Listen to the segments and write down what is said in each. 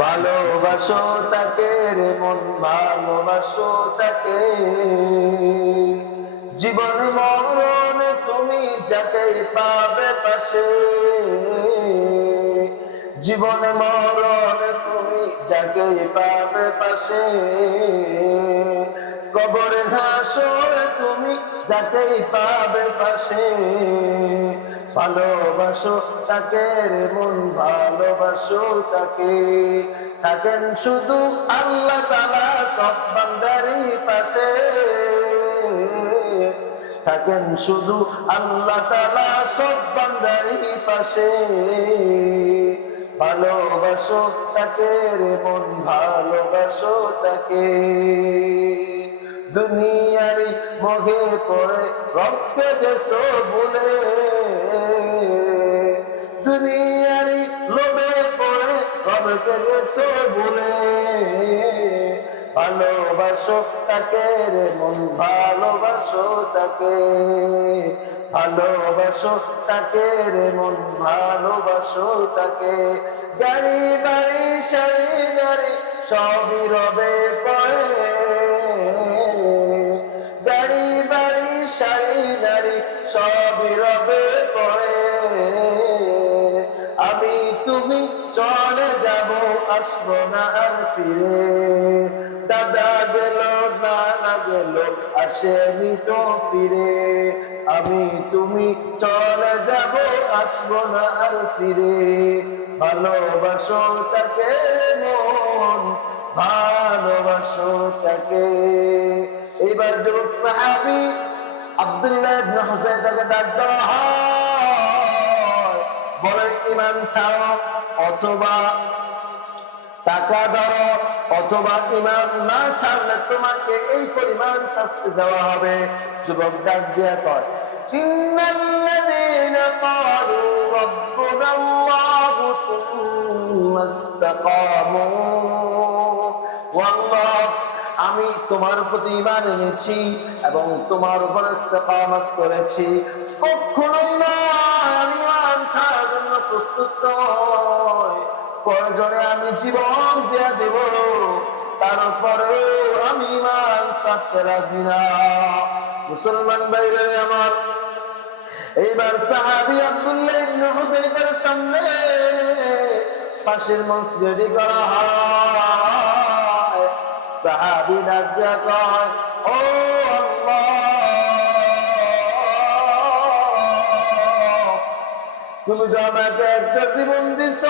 ভালোবাসো তাকে রে মন, ভালোবাসো তাকে। জীবন মরণে তুমি যাকেই পাবে পাশে, জীবন মরণে তুমি যাকেই পাবে পাশে। কবরে হাসরে তুমি যাকেই পাবে পাশে। ভালোবাসো তাকে রে মন, ভালোবাসো তাকে। থাকেন শুধু আল্লাহ তাআলা সব বান্দারই পাশে, থাকেন শুধু আল্লাহ তাআলা সব বান্দারই পাশে। ভালোবাসো তাকে রে মন, ভালোবাসো তাকে। দুনিয়ারি মোহে পড়ে রবকে গেছো ভুলে, দুনিয়ারি লোভে পড়ে রবকে গেছো ভুলে। ভালোবাসো তাকে রে মন, ভালোবাসো তাকে। ভালোবাসো তাকে রে মন, ভালোবাসো তাকে। গাড়ি বাড়ি সারি গাড়ি সবই রবে পড়ে, গাড়ি বাড়ি সারি গাড়ি সবই রবে পড়ে। আমি তুমি চলে যাব, আসবো না আর ফিরে। দাদা গেল নানা গেল, আসেনি তো ফিরে। আমি তুমি চলে যাব, আসবো না আর ফিরে। ভালোবাসো তাকে মন, ভালোবাসো তাকে। এইবার যুবক সাহাবী আব্দুল্লাহ ইবনে হুসাইন তাকে ডাক দেওয়া হয়, বলে ঈমান ছাড়ো অথবা টাকা ধরো, অথবা ঈমান না ছাড়লে তোমাকে এই পরিমাণ শাস্তি দেওয়া হবে। যুবক ডাক দিয়ে কয়, ইন্নাল্লাযীনা ক্বালু রাব্বুনাল্লাহু সুম্মা ইসতাকামু, ওয়াল্লাহ আমি তোমার প্রতি ঈমান এনেছি এবং তোমার উপর ইস্তেকামত করেছি, কখনোই না আমি ঈমান ছাড়ার জন্য প্রস্তুত নই। প্রয়োজনে আমি জীবন দিয়ে দেব, তারপরে আমি ঈমান ছাড়তে রাজি না। মুসলমান ভাইরা আমার, এইবার সাহাবী আব্দুল্লাহ ইবনে হুযাইফার সামনে ফাঁসির মঞ্চ রেডি করা হয়। সাহাবী ডাক দিয়া কয়, ও আল্লাহ, তুমি তো আমাকে একটা জীবন দিছ,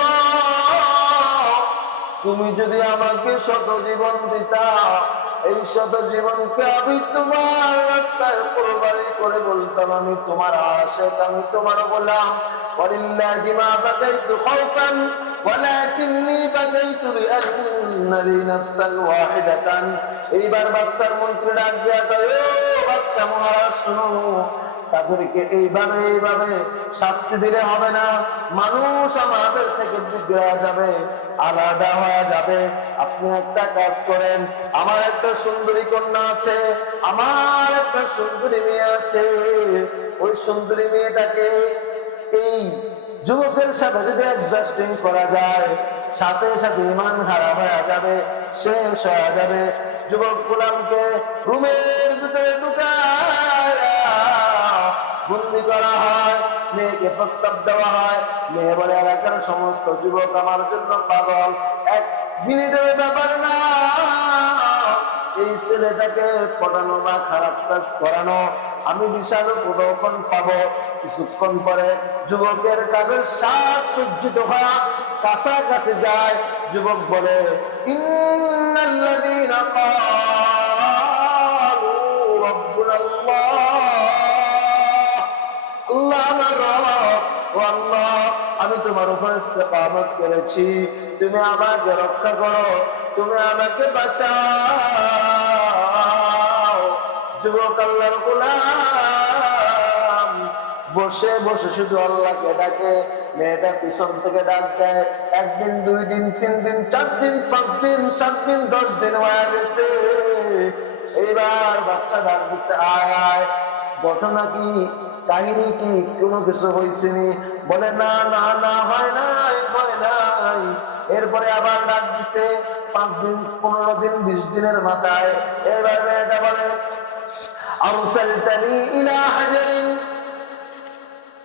তুমি যদি আমাকে শত জীবন দিতা, এই শত জীবনকে আমি তোমার রাস্তায় কোরবানি করে বলতাম আমি তোমার আশিক, আমি তোমার গোলাম। ওয়ালিল্লাহি মা বাকাইতু খাওফান ওয়ালাকিন্নী বাকাইতু লিআন্না লি নাফসান ওয়াহিদাতান। এইবার বাদশার মন্ত্রী ডাক দিয়া কয়, ও বাদশা মহারাজ শুনো, তাদেরকে এইভাবে শাস্তি দিলে হবে না। মানুষ আমাদের থেকে বিগড়ে যাবে, আলাদা হয়ে যাবে। আপনি একটা কাজ করেন, আমার একটা সুন্দরী কন্যা আছে, আমার একটা সুন্দরী মেয়ে আছে, ওই সুন্দরী মেয়েটাকে এই যুবকের সাথে যদি অ্যাডজাস্টিং করা যায়, সাথে সাথে ঈমান খারাপ হয়ে যাবে, শেষ হয়ে যাবে। যুবক গোলামকে রুমের ভিতরে ঢুকায় বন্দি করা হয়, মেয়েকে প্রস্তাব দেওয়া হয়। মেয়ে বলে, এলাকার সমস্ত যুবক আমার জন্য পাগল, এক মিনিটের ব্যাপার না, এই ছেলেটাকে পটানো বা খারাপ কাজ করানো আমি বিশাল কতক্ষণ পাবো। কিছুক্ষণ পরে যুবকের কাছে শ্বাস সজ্জিত হওয়া কাছাকাছি যায়। যুবক বলে, ইন্নাল্লাযীনা ক্বালু রাব্বুনাল্লাহ, আল্লাহ আমার রব, ও আল্লাহ আমি তোমার উপর ইস্তেকামত করেছি, তুমি আমাকে রক্ষা করো, তুমি আমাকে বাঁচাও। যুবক আল্লাহর গোলাম বসে বসে শুধু আল্লাহকে ডাকে। মেয়েটা পিছন থেকে ডাক দেয়। একদিন, 2 দিন, 3 দিন, 4 দিন, 5 দিন, 7 দিন, 10 দিন হয়ে গেছে। এইবার বাচ্চা ডাক দিচ্ছে, আয় আয়, ঘটনা কি, কাহিনী কি, কোনো কিছু হয়েছে নি? বলে, না না না, হয় নাই, হয় নাই। এরপরে আবার ডাক দিছে 5 দিন 15 দিন 20 দিনের মাথায় এবার মেয়েটা বলে আরসালতানি ইলা হাজারিন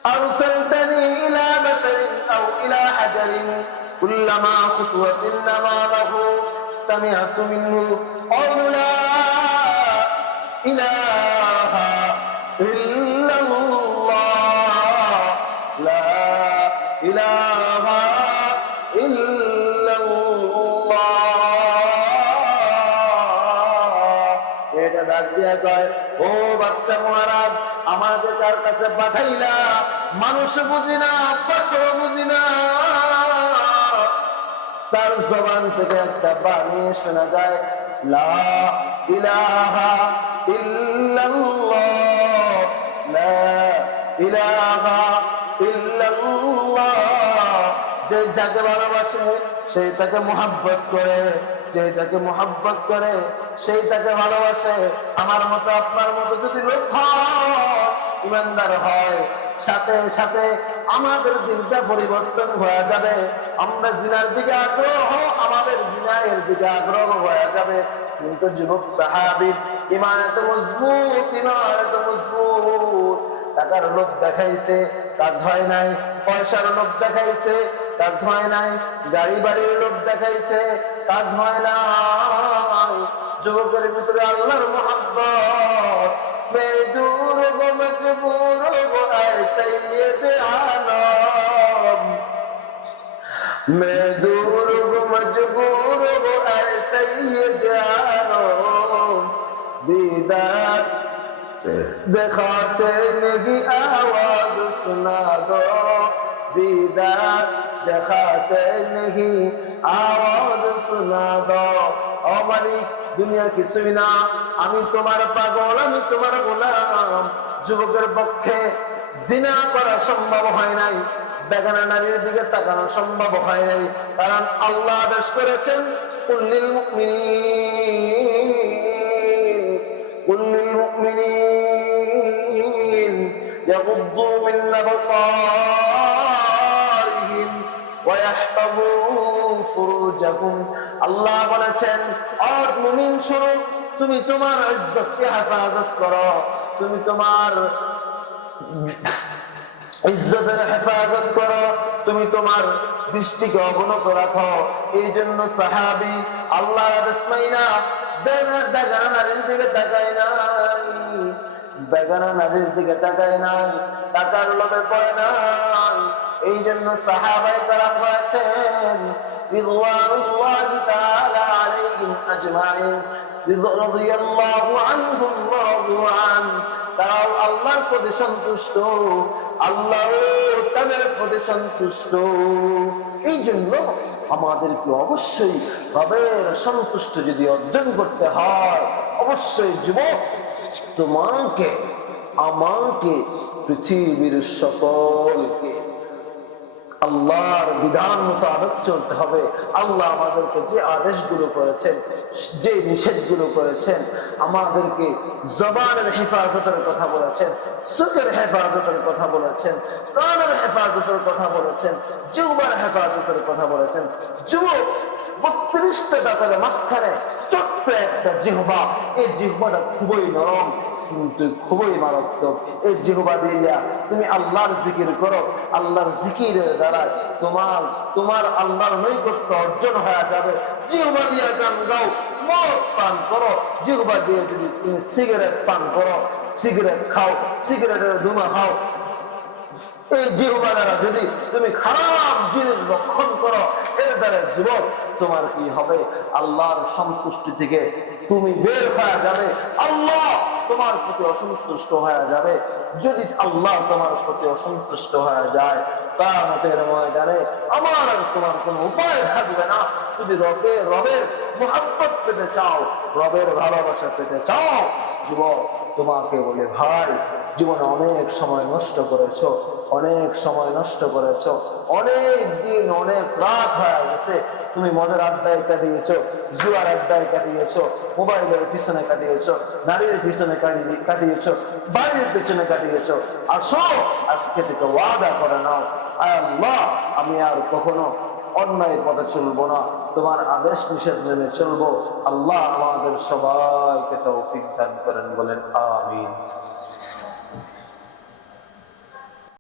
أرسلتني إلى بشر أو إلى حجر كلما خطوة نما له سمعت منه قول لا إله إلا الله لا إله إلا الله এটা ডাক দিয়া কয় ও বাচ্চা মহারাজ আমাকে তার কাছে পাঠাইলা মানুষ বুঝি না পাথর বুঝি না তার জবান থেকে একটা বাণী শোনা যায় লা ইলাহা ইল্লাল্লাহ লা ইলাহা ইল্লাল্লাহ যে যাকে ভালোবাসে সেই তাকে মুহাব্বত করে যে যাকে মুহাব্বত করে সেই তাকে ভালোবাসে আমার মতো আপনার মতো যদি লোক হয় ইমানদার হয় সাথে সাথে আমাদের দিনটা পরিবর্তন হয়ে যাবে আমরা জিনার দিকে আগ্রহ আমাদের জিনার দিকে আগ্রহ হয়ে যাবে কিন্তু যুবক সাহাবী ঈমান এত মজবুত ঈমান এত মজবুত টাকার লোভ দেখাইছে কাজ হয় নাই পয়সার লোভ দেখাইছে কাজ হয় নাই গাড়ি বাড়ির লোভ দেখাইছে কাজ হয় না যুবকের ভিতরে আল্লাহর মুহাব্বত বেদূর গো মজবুর গো আয় সৈয়দ আলম বেদূর গো মজবুর গো আয় সৈয়দ আলম दीदार दिखाते नहीं आवाज सुना दो दीदार दिखाते नहीं आवाज सुना दो ओ मालिक दुनिया की सुना আমি তোমার পাগল আমি তোমার গোলাম যুবকের পক্ষে জিনা করা সম্ভব হয় নাই বেগানা নারীর দিকে তাকানো সম্ভব হয় নাই কারণ আল্লাহ আদেশ করেছেন কুল্লিল মুমিনিন ইয়াগুদ্দু মিন আবসারিহিম ওয়া ইয়াহফাযু ফুরুজাহুম আল্লাহ বলেছেন ও মুমিন শুনো তুমি তোমার ইজ্জতকে হেফাজত করো তুমি তোমার ইজ্জতের হেফাজত করো তুমি তোমার দৃষ্টিকে অবনত রাখো এই জন্য সাহাবী আল্লাহর আদেশ মাইনা বেগানা নারীর দিকে তাকায় নাই বেগানা নারীর দিকে তাকায় নাই টাকার লোভে পড়ে নাই এই জন্য সাহাবায়ে কেরাম বলেছেন রিদওয়ানুল্লাহি তাআলা আলাইহিম আজমাইন রাদিয়াল্লাহু আনহুম ওয়া রাদু আন তারাও আল্লাহর প্রতি সন্তুষ্ট আল্লাহ তাদের প্রতি সন্তুষ্ট এই জন্য আমাদেরকে অবশ্যই রবের সন্তুষ্ট যদি অর্জন করতে হয় অবশ্যই যুবক তোমাকে আমাকে পৃথিবীর সকলকে আল্লাহর বিধান মোতাবেক চলতে হবে আল্লাহ আমাদেরকে যে আদেশগুলো করেছেন যে নিষেধগুলো করেছেন আমাদেরকে জবানের হেফাজতের কথা বলেছেন চোখের হেফাজতের কথা বলেছেন কানের হেফাজতের কথা বলেছেন জিহ্বার হেফাজতের কথা বলেছেন যুবক 32টা দাঁতের মাঝখানে ছোট্ট একটা জিহ্বা এই জিহ্বাটা খুবই নরম কিন্তু খুবই মারাত্মক এই জিহ্বা দিয়া তুমি আল্লাহর জিকির করো আল্লাহর জিকিরের দ্বারা তোমার আল্লাহর নৈকট্য অর্জন হয়ে যাবে জিহ্বা দিয়া গান গাও মদ পান করো জিহ্বা দিয়ে যদি তুমি সিগারেট পান করো সিগারেট খাও সিগারেটের ধুমা খাও এই জিহ্বা দ্বারা যদি তুমি খারাপ জিনিস রক্ষণ করো এর দ্বারা যুবক তোমার কি হবে আল্লাহর সন্তুষ্টি থেকে তুমি বের হয়ে যাবে আল্লাহ তোমার প্রতি অসন্তুষ্ট হয়ে যাবে যদি আল্লাহ তোমার প্রতি অসন্তুষ্ট হয়ে যায় কিয়ামতের ময়দানে আমার আর তোমার কোনো উপায় থাকবে না যদি রবের মুহাব্বত পেতে চাও রবের ভালোবাসা পেতে চাও যুবক তোমাকে বলে ভাই জীবনে অনেক সময় নষ্ট করেছো অনেক সময় নষ্ট করেছো অনেক দিন অনেক রাত হয়ে গেছে তুমি মদের আড্ডায় কাটিয়েছো জুয়ার আড্ডায় কাটিয়েছো মোবাইলের পিছনে কাটিয়েছো নারীর পিছনে কাটিয়েছো বাড়ির পিছনে কাটিয়েছো আসো আজকে থেকে ওয়াদা করে নাও আয় আল্লাহ আমি আর কখনো অন্যায়ের পথে চলবো না, তোমার আদেশ নিষেধ মেনে চলবো। আল্লাহ আমাদের সবাইকে তৌফিক দান করেন, বলেন আমিন।